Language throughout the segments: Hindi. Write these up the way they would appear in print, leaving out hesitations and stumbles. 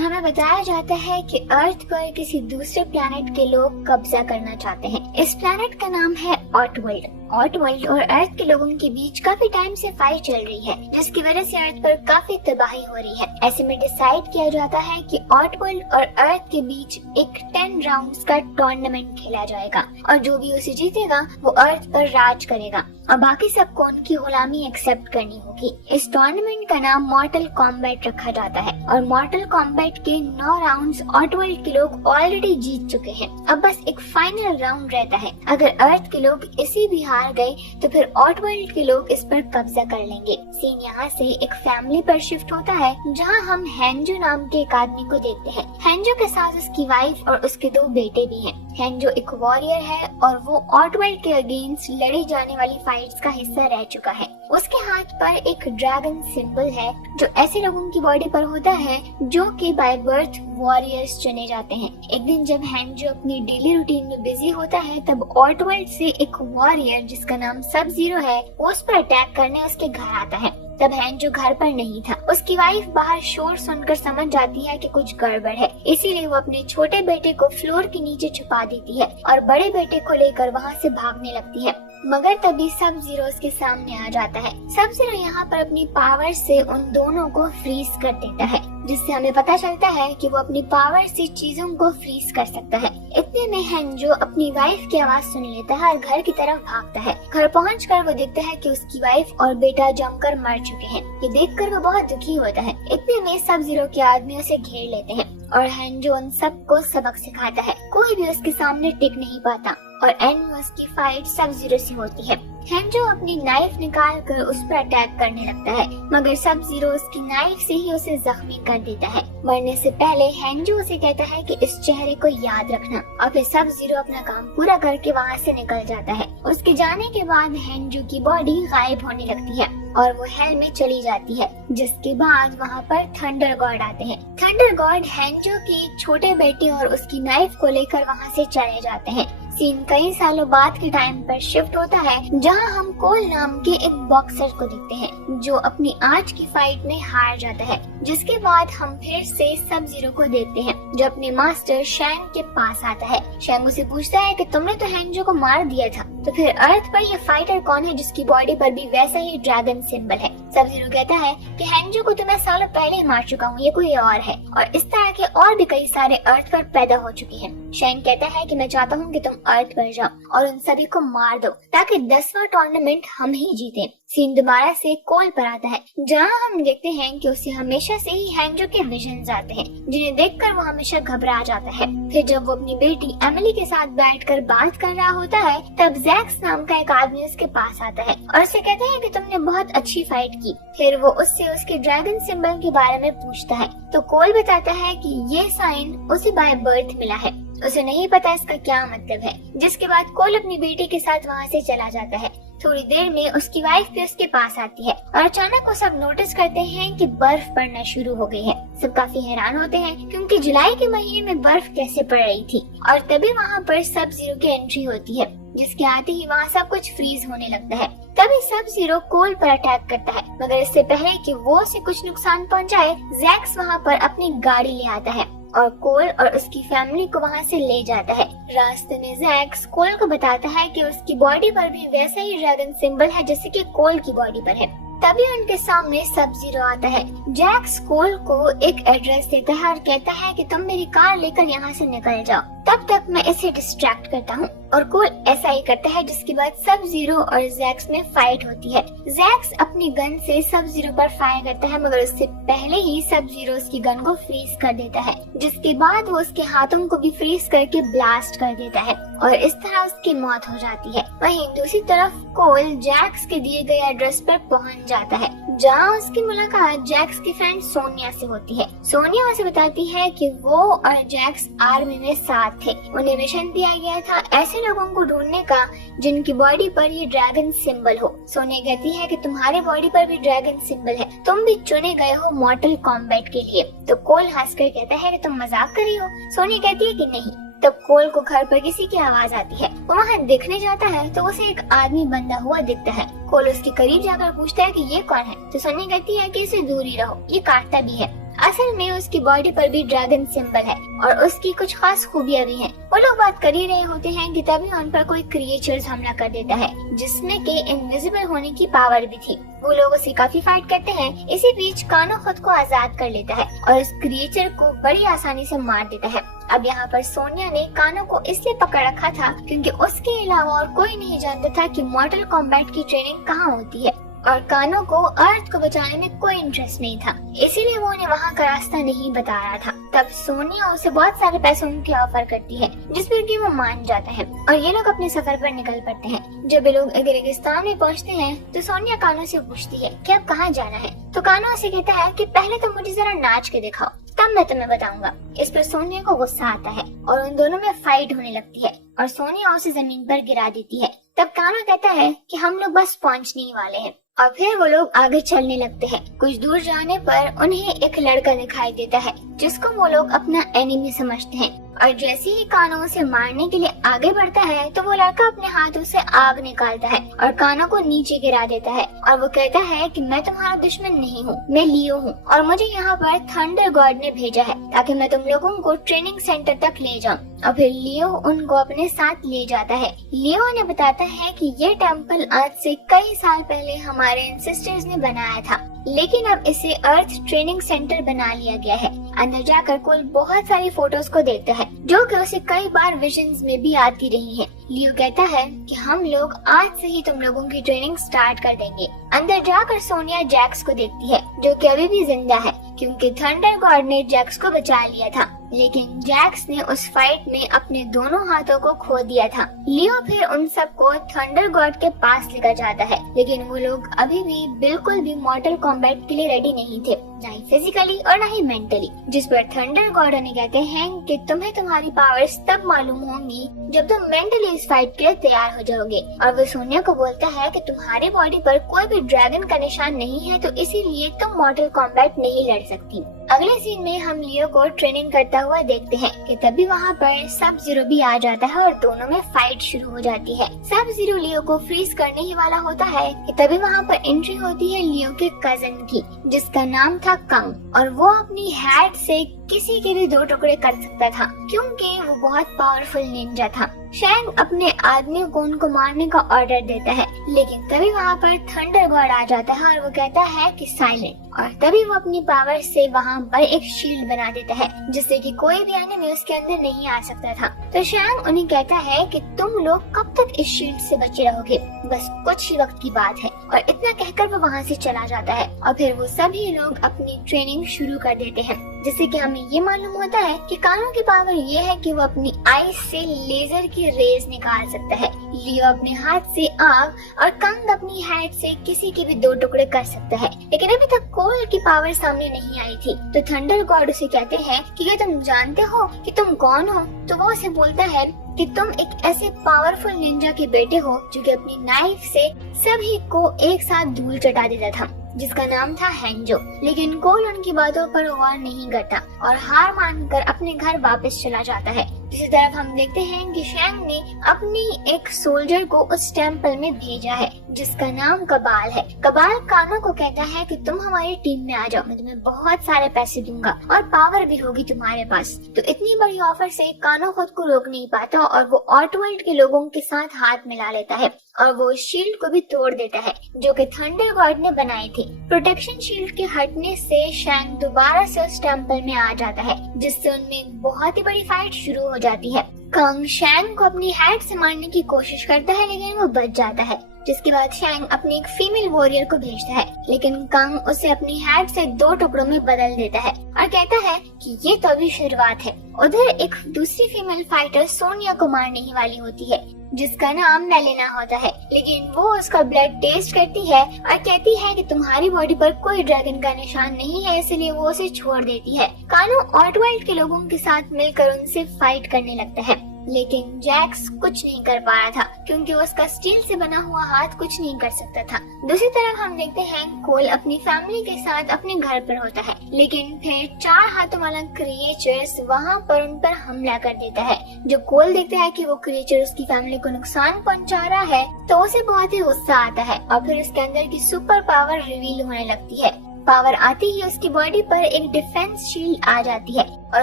हमें बताया जाता है कि अर्थ पर किसी दूसरे प्लैनेट के लोग कब्जा करना चाहते हैं। इस प्लैनेट का नाम है ऑटवर्ल्ड। ऑटवर्ल्ड और अर्थ के लोगों के बीच काफी टाइम से फाइट चल रही है, जिसकी वजह से अर्थ पर काफी तबाही हो रही है। ऐसे में डिसाइड किया जाता है कि ऑटवर्ल्ड और अर्थ के बीच एक 10 राउंड्स का टूर्नामेंट खेला जाएगा और जो भी उसे जीतेगा वो अर्थ पर राज करेगा और बाकी सबको उनकी गुलामी एक्सेप्ट करनी होगी। इस टूर्नामेंट का नाम मॉर्टल कॉम्बैट रखा जाता है और मॉर्टल कॉम्बैट के 9 राउंड्स ऑटवर्ल्ड के लोग ऑलरेडी जीत चुके हैं। अब बस एक फाइनल राउंड रहता है। अगर अर्थ के लोग इसी भी हार गए तो फिर ऑटवर्ल्ड के लोग इस पर कब्जा कर लेंगे। सीन यहाँ से एक फैमिली पर शिफ्ट होता है, जहाँ हम हेंजो नाम के एक आदमी को देखते हैं। हेंजो के साथ उसकी वाइफ और उसके 2 बेटे भी हैं। हेंजो एक वॉरियर है और वो ऑटवर्ल्ड के अगेंस्ट लड़ी जाने वाली फाइट्स का हिस्सा रह चुका है। उसके हाथ पर एक ड्रैगन सिंबल है जो ऐसे लोगों की बॉडी पर होता है जो कि बाय बर्थ वॉरियर्स चुने जाते हैं। एक दिन जब हेंजो अपनी डेली रूटीन में बिजी होता है तब ऑटवर्ल्ड से एक वॉरियर जिसका नाम सब जीरो है उस पर अटैक करने उसके घर आता है। तब हेंजो घर पर नहीं था। उसकी वाइफ बाहर शोर सुनकर समझ जाती है कि कुछ गड़बड़ है, इसीलिए वो अपने छोटे बेटे को फ्लोर के नीचे छुपा देती है और बड़े बेटे को लेकर वहाँ से भागने लगती है। मगर तभी सब जीरो उसके सामने आ जाता है। सब जीरो यहाँ पर अपनी पावर से उन दोनों को फ्रीज कर देता है, जिससे हमें पता चलता है कि वो अपनी पावर से चीजों को फ्रीज कर सकता है। इतने में हेंजो अपनी वाइफ की आवाज सुन लेता है और घर की तरफ भागता है। घर पहुंचकर वो देखता है कि उसकी वाइफ और बेटा जमकर मर चुके हैं। ये देखकर वो बहुत दुखी होता है। इतने में सब जीरो के आदमी उसे घेर लेते हैं और हेंजो उन सबको सबक सिखाता है। कोई भी उसके सामने टिक नहीं पाता और एंड में उसकी फाइट सब जीरो से होती है। हेंजो अपनी नाइफ निकाल कर उस पर अटैक करने लगता है, मगर सब जीरो उसकी नाइफ से ही उसे जख्मी कर देता है। मरने से पहले हेंजो उसे कहता है कि इस चेहरे को याद रखना और फिर सब जीरो अपना काम पूरा करके वहाँ से निकल जाता है। उसके जाने के बाद हेंजो की बॉडी गायब होने लगती है और वो हेल में चली जाती है, जिसके बाद वहाँ पर थंडर गॉड आते हैं। थंडर गॉड हेंजो के छोटे बेटे और उसकी नाइफ को लेकर वहाँ से चले जाते हैं। सीन कई सालों बाद के टाइम पर शिफ्ट होता है, जहां हम कोल नाम के एक बॉक्सर को देखते हैं जो अपनी आज की फाइट में हार जाता है। जिसके बाद हम फिर से सब जीरो को देखते हैं जो अपने मास्टर शैंग के पास आता है। शैंग उसे पूछता है कि तुमने तो हेंजो को मार दिया था, तो फिर अर्थ पर ये फाइटर कौन है जिसकी बॉडी पर भी वैसा ही ड्रैगन सिंबल है। सब जीरो कहता है कि हेंजो को तो मैं सालों पहले ही मार चुका हूँ, ये कोई और है और इस तरह के और भी कई सारे अर्थ पर पैदा हो चुके हैं। शैंग कहता है कि मैं चाहता हूँ कि तुम अर्थ पर जाओ और उन सभी को मार दो ताकि 10वां टूर्नामेंट हम ही जीतें। सीन दोबारा से कोल पर आता है, जहाँ हम देखते हैं कि उसे हमेशा से ही हेंजो के विजन्स आते हैं, जिन्हें देखकर वो हमेशा घबरा जाता है। फिर जब वो अपनी बेटी एमिली के साथ बैठकर बात कर रहा होता है तब जैक्स नाम का एक आदमी उसके पास आता है और उसे कहता है कि तुमने बहुत अच्छी फाइट की। फिर वो उससे उसके ड्रैगन सिंबल के बारे में पूछता है तो कोल बताता है कि ये साइन उसे बाय बर्थ मिला है, उसे नहीं पता इसका क्या मतलब है। जिसके बाद कोल अपनी बेटी के साथ वहाँ से चला जाता है। थोड़ी देर में उसकी वाइफ भी उसके पास आती है और अचानक वो सब नोटिस करते हैं कि बर्फ पड़ना शुरू हो गई है। सब काफी हैरान होते हैं क्योंकि जुलाई के महीने में बर्फ कैसे पड़ रही थी और तभी वहाँ पर सब जीरो की एंट्री होती है, जिसके आते ही वहाँ सब कुछ फ्रीज होने लगता है। तभी सब जीरो कोल पर अटैक करता है, मगर इससे पहले कि वो उसे कुछ नुकसान पहुँचाए जैक्स वहाँ पर अपनी गाड़ी ले आता है और कोल और उसकी फैमिली को वहाँ से ले जाता है। रास्ते में जैक्स कोल को बताता है कि उसकी बॉडी पर भी वैसा ही ड्रैगन सिंबल है जैसे कि कोल की बॉडी पर है। तभी उनके सामने सब जीरो आता है। जैक्स कोल को एक एड्रेस देता है और कहता है कि तुम मेरी कार लेकर यहाँ से निकल जाओ, तब तक मैं इसे डिस्ट्रैक्ट करता हूँ। और कोल ऐसा ही करता है, जिसके बाद सब जीरो और जैक्स में फाइट होती है। जैक्स अपनी गन से सब जीरो पर फायर करता है, मगर उससे पहले ही सब जीरो उसकी गन को फ्रीज कर देता है, जिसके बाद वो उसके हाथों को भी फ्रीज करके ब्लास्ट कर देता है और इस तरह उसकी मौत हो जाती है। वहीं दूसरी तरफ कोल जैक्स के दिए गए एड्रेस पर पहुंच जाता है, जहाँ उसकी मुलाकात जैक्स की फ्रेंड सोनिया से होती है। सोनिया उसे बताती है कि वो और जैक्स आर्मी में साथ थे। उन्हें मिशन दिया गया था ऐसे लोगों को ढूंढने का जिनकी बॉडी पर ये ड्रैगन सिंबल हो। सोनिया कहती है कि तुम्हारे बॉडी पर भी ड्रैगन सिंबल है, तुम भी चुने गए हो मॉर्टल कॉम्बैट के लिए। तो कोल हंसकर कहता है कि तुम मजाक कर रही हो। सोनिया कहती है कि नहीं। तब कोल को घर पर किसी की आवाज आती है। वो वहाँ देखने जाता है तो उसे एक आदमी बंधा हुआ दिखता है। कोल उसके करीब जाकर पूछता है कि ये कौन है, तो सोनिया कहती है कि इसे दूर ही रहो, ये काटता भी है। असल में उसकी बॉडी पर भी ड्रैगन सिंबल है और उसकी कुछ खास खूबियां भी हैं। वो लोग बात कर ही रहे होते हैं कि तभी उन पर कोई क्रिएचर्स हमला कर देता है जिसमें के इनविजिबल होने की पावर भी थी। वो लोग उसे काफी फाइट करते हैं। इसी बीच कानो खुद को आजाद कर लेता है और इस क्रिएचर को बड़ी आसानी से मार देता है। अब यहाँ पर सोनिया ने कानो को इसलिए पकड़ रखा था क्योंकि उसके अलावा और कोई नहीं जानता था कि मॉर्टल कॉम्बैट की ट्रेनिंग कहाँ होती है और कानो को अर्थ को बचाने में कोई इंटरेस्ट नहीं था, इसीलिए वो उन्हें वहाँ का रास्ता नहीं बता रहा था। तब सोनिया उसे बहुत सारे पैसों की ऑफर करती है जिस पर कि वो मान जाता है और ये लोग अपने सफर पर निकल पड़ते हैं। जब ये लोग रेगिस्तान में पहुँचते हैं तो सोनिया कानो से पूछती है कि अब कहाँ जाना है, तो कानो उसे कहता है कि पहले तो मुझे जरा नाच के दिखाओ, तब मैं तुम्हें बताऊंगा। इस पर सोनिया को गुस्सा आता है और उन दोनों में फाइट होने लगती है और सोनिया उसे जमीन पर गिरा देती है। तब कानो कहता है कि हम लोग बस पहुंचने ही वाले हैं और फिर वो लोग आगे चलने लगते हैं। कुछ दूर जाने पर उन्हें एक लड़का दिखाई देता है जिसको वो लोग अपना एनिमी समझते हैं और जैसे ही कानो उसे मारने के लिए आगे बढ़ता है तो वो लड़का अपने हाथों से आग निकालता है और कानो को नीचे गिरा देता है और वो कहता है कि मैं तुम्हारा दुश्मन नहीं हूँ, मैं लियो हूँ और मुझे यहाँ पर थंडर गॉड ने भेजा है ताकि मैं तुम लोगों को ट्रेनिंग सेंटर तक ले जाऊँ। और फिर लियो उनको अपने साथ ले जाता है। लियो उन्हें बताता है कि ये टेम्पल आज से कई साल पहले हमारे एंसेस्टर्स ने बनाया था, लेकिन अब इसे अर्थ ट्रेनिंग सेंटर बना लिया गया है। अंदर जाकर कोल बहुत सारी फोटोज को देखता है जो कि उसे कई बार विजन्स में भी आती रही हैं। लियो कहता है कि हम लोग आज से ही तुम लोगों की ट्रेनिंग स्टार्ट कर देंगे। अंदर जाकर सोनिया जैक्स को देखती है जो कि अभी भी जिंदा है क्योंकि थंडर गॉड ने जैक्स को बचा लिया था, लेकिन जैक्स ने उस फाइट में अपने दोनों हाथों को खो दिया था। लियो फिर उन सबको थंडर गॉड के पास लेकर जाता है, लेकिन वो लोग अभी भी बिल्कुल भी मॉर्टल कॉम्बैट के लिए रेडी नहीं थे, ना ही फिजिकली और ना ही मेंटली। जिस पर थंडर गॉड उन्हें कहते हैं कि तुम्हें तुम्हारी पावर्स तब मालूम होंगी जब तुम मेंटली इस फाइट के लिए तैयार हो जाओगे। और वो सोनिया को बोलता है कि तुम्हारी बॉडी पर कोई भी ड्रैगन का निशान नहीं है, तो इसीलिए तुम मॉर्टल कॉम्बैट नहीं लड़ सकती। अगले सीन में हम लियो को ट्रेनिंग करता हुआ देखते हैं कि तभी वहाँ पर सब जीरो भी आ जाता है और दोनों में फाइट शुरू हो जाती है। सब जीरो लियो को फ्रीज करने ही वाला होता है कि तभी वहाँ पर एंट्री होती है लियो के कजन की जिसका नाम था कंग और वो अपनी हैट से किसी के भी दो टुकड़े कर सकता था क्योंकि वो बहुत पावरफुल निंजा था। शैंग अपने आदमी को उनको मारने का ऑर्डर देता है, लेकिन तभी वहाँ पर थंडर गॉड आ जाता है और वो कहता है कि साइलेंट, और तभी वो अपनी पावर से वहाँ पर एक शील्ड बना देता है जिससे कि कोई भी एनिमी उसके अंदर नहीं आ सकता था। तो शैंग उन्हें कहता है कि तुम लोग कब तक इस शील्ड से बचे रहोगे, बस कुछ ही वक्त की बात है। और इतना कहकर वो वहाँ से चला जाता है और फिर वो सभी लोग अपनी ट्रेनिंग शुरू कर देते हैं, जिससे कि हमें ये मालूम होता है कि कानो की पावर ये है कि वो अपनी आईज से लेजर की रेज निकाल सकता है। लियो अपने हाथ से आग और कंग अपनी हैट से किसी के भी दो टुकड़े कर सकता है, लेकिन अभी तक कोल की पावर सामने नहीं आई थी। तो थंडर गॉड उसे कहते हैं कि क्या तुम जानते हो कि तुम कौन हो? तो वो उसे बोलता है कि तुम एक ऐसे पावरफुल निंजा के बेटे हो जो कि अपनी नाइफ से सभी को एक साथ धूल चटा देता था, जिसका नाम था हैंजो। लेकिन कोल उनकी बातों पर गौर नहीं करता और हार मानकर अपने घर वापस चला जाता है। दूसरी तरफ हम देखते हैं कि शैंग ने अपनी एक सोल्जर को उस टेम्पल में भेजा है जिसका नाम कबाल है। कबाल कानो को कहता है कि तुम हमारी टीम में आ जाओ, मैं तुम्हें बहुत सारे पैसे दूंगा और पावर भी होगी तुम्हारे पास। तो इतनी बड़ी ऑफर से कानो खुद को रोक नहीं पाता और वो ऑटवर्ल्ड के लोगों के साथ हाथ मिला लेता है और वो शील्ड को भी तोड़ देता है जो कि थंडर गॉड ने बनाई थी। प्रोटेक्शन शील्ड के हटने से शैंग दोबारा से उस टेम्पल में आ जाता है, जिससे उनमें एक बहुत ही बड़ी फाइट शुरू हो जाती है। कंग शैंग को अपनी हैट से मारने की कोशिश करता है लेकिन वो बच जाता है, जिसके बाद शैंग अपनी एक फीमेल वॉरियर को भेजता है, लेकिन कंग उसे अपनी हैट से दो टुकड़ों में बदल देता है और कहता है कि ये तो अभी शुरुआत है। उधर एक दूसरी फीमेल फाइटर सोनिया को मारने ही वाली होती है जिसका नाम मेलिना होता है, लेकिन वो उसका ब्लड टेस्ट करती है और कहती है कि तुम्हारी बॉडी पर कोई ड्रैगन का निशान नहीं है, इसलिए वो उसे छोड़ देती है। कानो ऑटवर्ल्ड के लोगों के साथ मिलकर उनसे फाइट करने लगता है, लेकिन जैक्स कुछ नहीं कर पा रहा था क्योंकि उसका स्टील से बना हुआ हाथ कुछ नहीं कर सकता था। दूसरी तरफ हम देखते हैं कोल अपनी फैमिली के साथ अपने घर पर होता है, लेकिन फिर 4 हाथों वाला क्रिएचर्स वहाँ पर उन पर हमला कर देता है। जब कोल देखता है कि वो क्रिएचर उसकी फैमिली को नुकसान पहुँचा रहा है तो उसे बहुत ही गुस्सा आता है और फिर उसके अंदर की सुपर पावर रिवील होने लगती है। पावर आते ही उसकी बॉडी पर एक डिफेंस शील्ड आ जाती है और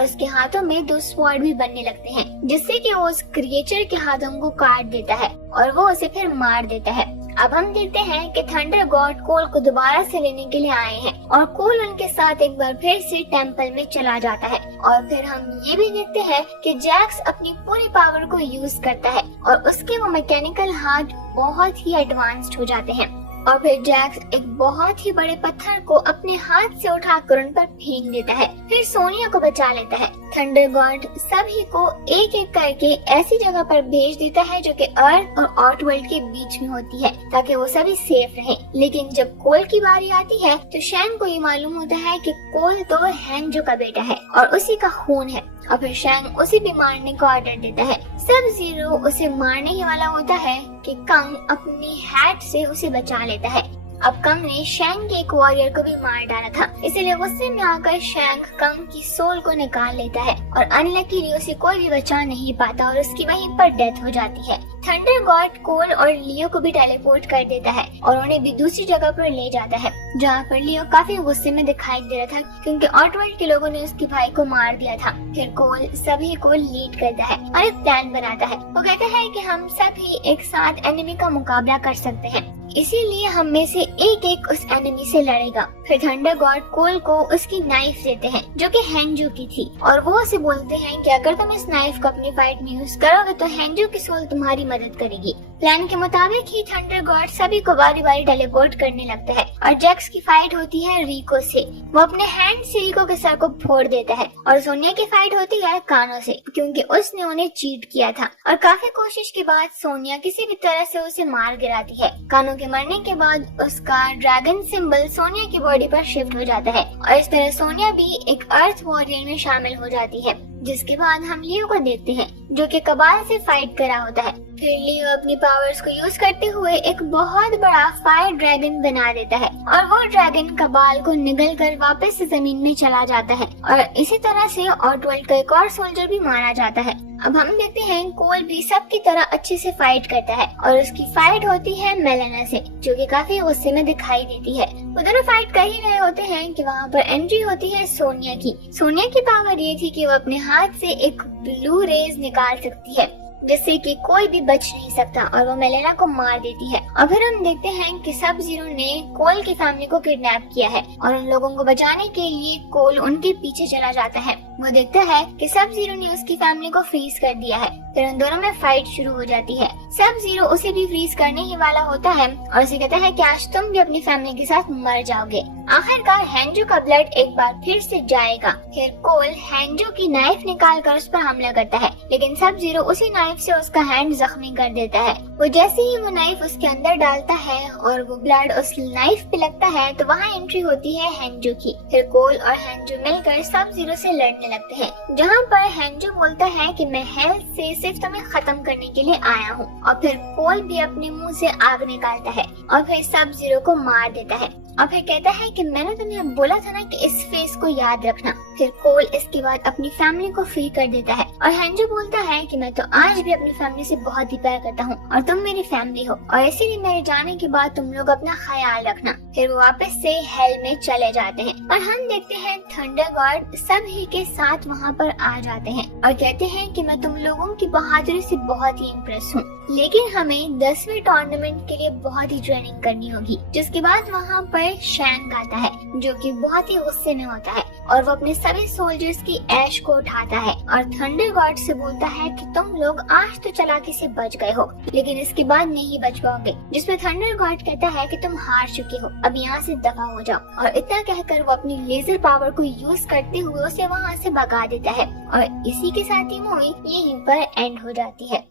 उसके हाथों में 2 स्वॉर्ड भी बनने लगते हैं, जिससे कि वो उस क्रिएचर के हाथों को काट देता है और वो उसे फिर मार देता है। अब हम देखते हैं कि थंडर गॉड कोल को दोबारा से लेने के लिए आए हैं और कोल उनके साथ एक बार फिर से टेम्पल में चला जाता है। और फिर हम ये भी देखते हैं कि जैक्स अपनी पूरी पावर को यूज करता है और उसके वो मैकेनिकल हाथ बहुत ही एडवांस्ड हो जाते हैं और फिर जैक्स एक बहुत ही बड़े पत्थर को अपने हाथ से उठाकर उन पर फेंक देता है, फिर सोनिया को बचा लेता है। थंडर गॉड सभी को एक एक करके ऐसी जगह पर भेज देता है जो कि अर्थ और आउटवर्ल्ड के बीच में होती है, ताकि वो सभी सेफ रहें। लेकिन जब कोल की बारी आती है तो शैंग को ये मालूम होता है कि कोल तो हैंजो का बेटा है और उसी का खून है और फिर शैंग उसे भी मारने का ऑर्डर देता है। सब जीरो उसे मारने ही वाला होता है कि कंग अपनी हैट से उसे बचा लेता है। अब कंग ने शैंग के एक वॉरियर को भी मार डाला था, इसलिए गुस्से में आकर शैंग कंग की सोल को निकाल लेता है और अनलकीली उसे कोई भी बचा नहीं पाता और उसकी वहीं पर डेथ हो जाती है। थंडर गॉड कोल और लियो को भी टेलीपोर्ट कर देता है और उन्हें भी दूसरी जगह पर ले जाता है, जहाँ पर लियो काफी गुस्से में दिखाई दे रहा था क्योंकि आउटवर्ल्ड के लोगों ने उसके भाई को मार दिया था। फिर कोल सभी को लीड करता है और एक प्लान बनाता है। वो कहता है कि हम सभी एक साथ एनिमी का मुकाबला कर सकते हैं, इसीलिए हम में से एक एक उस एनिमी से लड़ेगा। फिर थंडर गॉड कोल को उसकी नाइफ देते हैं जो कि हैंजो की थी और वो उसे बोलते हैं कि अगर तुम इस नाइफ को अपनी फाइट में यूज करोगे तो हैंजो की सोल तुम्हारी मदद करेगी। प्लान के मुताबिक ही थंडर गॉड सभी को बारी बारी टेलीपोर्ट करने लगता है और जैक्स की फाइट होती है रिको से। वो अपने हैंड से रिको के सर को फोड़ देता है और सोनिया की फाइट होती है कानो से क्योंकि उसने उन्हें चीट किया था और काफी कोशिश के बाद सोनिया किसी भी तरह से उसे मार गिराती है। कानो के मरने के बाद उसका ड्रैगन सिंबल सोनिया की बॉडी पर शिफ्ट हो जाता है और इस तरह सोनिया भी एक अर्थ वॉरियर में शामिल हो जाती है। जिसके बाद हम लियो को देखते हैं जो कि कबाल से फाइट कर रहा होता है। फिर लियो अपनी पावर्स को यूज करते हुए एक बहुत बड़ा फायर ड्रैगन बना देता है और वो ड्रैगन कबाल को निगल कर वापस से जमीन में चला जाता है और इसी तरह से आउटवर्ल्ड का एक और सोल्जर भी मारा जाता है। अब हम देखते हैं कोल भी सबकी तरह अच्छे से फाइट करता है और उसकी फाइट होती है मेलेना से जो कि काफी गुस्से में दिखाई देती है। वो दोनों फाइट कर ही रहे होते हैं कि वहाँ पर एंट्री होती है सोनिया की। सोनिया की पावर ये थी कि वो अपने हाथ से एक ब्लू रेज निकाल सकती है जिससे कि कोई भी बच नहीं सकता और वो मेलेना को मार देती है। और फिर हम देखते हैं कि सब जीरो ने कोल की फैमिली को किडनैप किया है और उन लोगों को बचाने के लिए कोल उनके पीछे चला जाता है। वो देखता है कि सब जीरो ने उसकी फैमिली को फ्रीज कर दिया है। फिर उन दोनों में फाइट शुरू हो जाती है। सब जीरो उसे भी फ्रीज करने ही वाला होता है और उसे कहता है कि आज तुम भी अपनी फैमिली के साथ मर जाओगे। आखिरकार हैंजो का ब्लड एक बार फिर से जाएगा। फिर कोल हैंजो की नाइफ निकाल कर उस पर हमला करता है, लेकिन सब जीरो उसी नाइफ से उसका हैंड जख्मी कर देता है। वो जैसे ही वो नाइफ उसके अंदर डालता है और वो ब्लड उस नाइफ पे लगता है तो वहाँ एंट्री होती है हैंजो की। फिर कोल और हैंजो मिलकर सब जीरो से लड़ने लगते हैं, जहाँ पर हैंजो बोलता है कि मैं हेल्थ से सिर्फ तुम्हें खत्म करने के लिए आया हूँ और फिर कोल भी अपने मुंह से आग निकालता है और फिर सब जीरो को मार देता है और फिर कहता है कि मैंने तुम्हें बोला था ना कि इस फेस को याद रखना। फिर कोल इसके बाद अपनी फैमिली को फ्री कर देता है और हैंजो बोलता है कि मैं तो आज भी अपनी फैमिली से बहुत ही प्यार करता हूँ और तुम मेरी फैमिली हो और इसीलिए मेरे जाने के बाद तुम लोग अपना ख्याल रखना। फिर वो वापस से हेल में चले जाते हैं और हम देखते हैं थंडर गॉड सभी के साथ वहाँ पर आ जाते हैं और कहते हैं कि मैं तुम लोगों की बहादुरी से बहुत ही इम्प्रेस हूँ, लेकिन हमें 10वें टूर्नामेंट के लिए बहुत ही ट्रेनिंग करनी होगी। जिसके बाद वहाँ पर शैंग आता है जो कि बहुत ही गुस्से में होता है और वो अपने सभी सोल्जर्स की ऐश को उठाता है और थंडर गॉड से बोलता है कि तुम लोग आज तो चालाकी से बच गए हो लेकिन इसके बाद नहीं बच पाओगे। जिसमें थंडर गॉड कहता है कि तुम हार चुके हो, अब यहाँ से दफा हो जाओ। और इतना कहकर वो अपनी लेजर पावर को यूज करते हुए उसे वहाँ से भगा देता है और इसी के साथ ही मूवी यहीं पर एंड हो जाती है।